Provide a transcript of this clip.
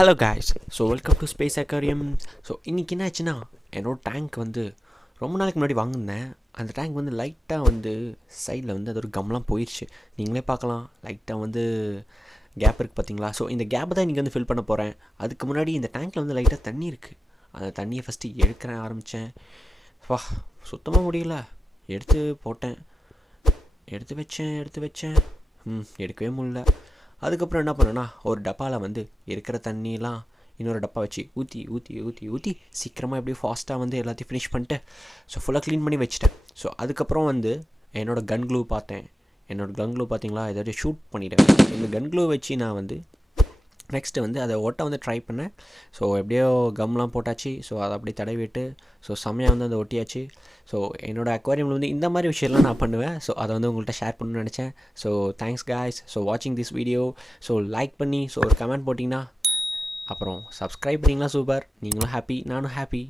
Hello guys, so welcome to space aquarium. So இன்றைக்கி என்ன ஆச்சுன்னா, என்னோடய டேங்க் வந்து ரொம்ப நாளைக்கு முன்னாடி வாங்கினேன். அந்த டேங்க் வந்து லைட்டாக வந்து சைடில் வந்து அது ஒரு கம்லாம் போயிடுச்சு. நீங்களே பார்க்கலாம், லைட்டாக வந்து கேப் இருக்குது பார்த்தீங்களா. ஸோ இந்த கேப்பை தான் இன்றைக்கி வந்து ஃபில் பண்ண போகிறேன். அதுக்கு முன்னாடி இந்த டேங்க்கில் வந்து லைட்டாக தண்ணி இருக்குது. அந்த தண்ணியை ஃபஸ்ட்டு எடுக்கிறேன் ஆரம்பித்தேன். வா, சுத்தமாக முடியல. எடுத்து போட்டேன், எடுத்து வச்சேன். எடுக்கவே முடியல. அதுக்கப்புறம் என்ன பண்ணேன்னா, ஒரு டப்பாவில் வந்து இருக்கிற தண்ணியெலாம் இன்னொரு டப்பா வச்சு ஊற்றி ஊற்றி ஊற்றி ஊற்றி சீக்கிரமாக எப்படியும் ஃபாஸ்ட்டாக வந்து எல்லாத்தையும் ஃபினிஷ் பண்ணிட்டு ஸோ ஃபுல்லாக க்ளீன் பண்ணி வச்சுட்டேன். ஸோ அதுக்கப்புறம் வந்து என்னோடய கன் க்ளூ பார்த்தேன். என்னோடய கன் க்ளூ பார்த்தீங்களா, ஏதாச்சும் ஷூட் பண்ணிவிட்டேன். இந்த கன் க்ளூ வச்சு நான் வந்து நெக்ஸ்ட்டு வந்து அதை ஒட்ட வந்து ட்ரை பண்ணேன். ஸோ எப்படியோ கம்லாம் போட்டாச்சு. ஸோ அதை அப்படியே தடவிட்டு ஸோ செம்மையாக வந்து அதை ஒட்டியாச்சு. ஸோ என்னோடய அக்வாரியமில் வந்து இந்த மாதிரி விஷயம்லாம் நான் பண்ணுவேன். ஸோ அதை வந்து உங்கள்கிட்ட ஷேர் பண்ணணும்னு நினச்சேன். So thanks guys. ஸோ வாட்சிங் திஸ் வீடியோ. ஸோ லைக் பண்ணி ஸோ ஒரு கமெண்ட் போட்டிங்கன்னா, அப்புறம் சப்ஸ்கிரைப் பண்ணிங்கன்னா சூப்பர். நீங்களும் ஹாப்பி, நானும் ஹாப்பி.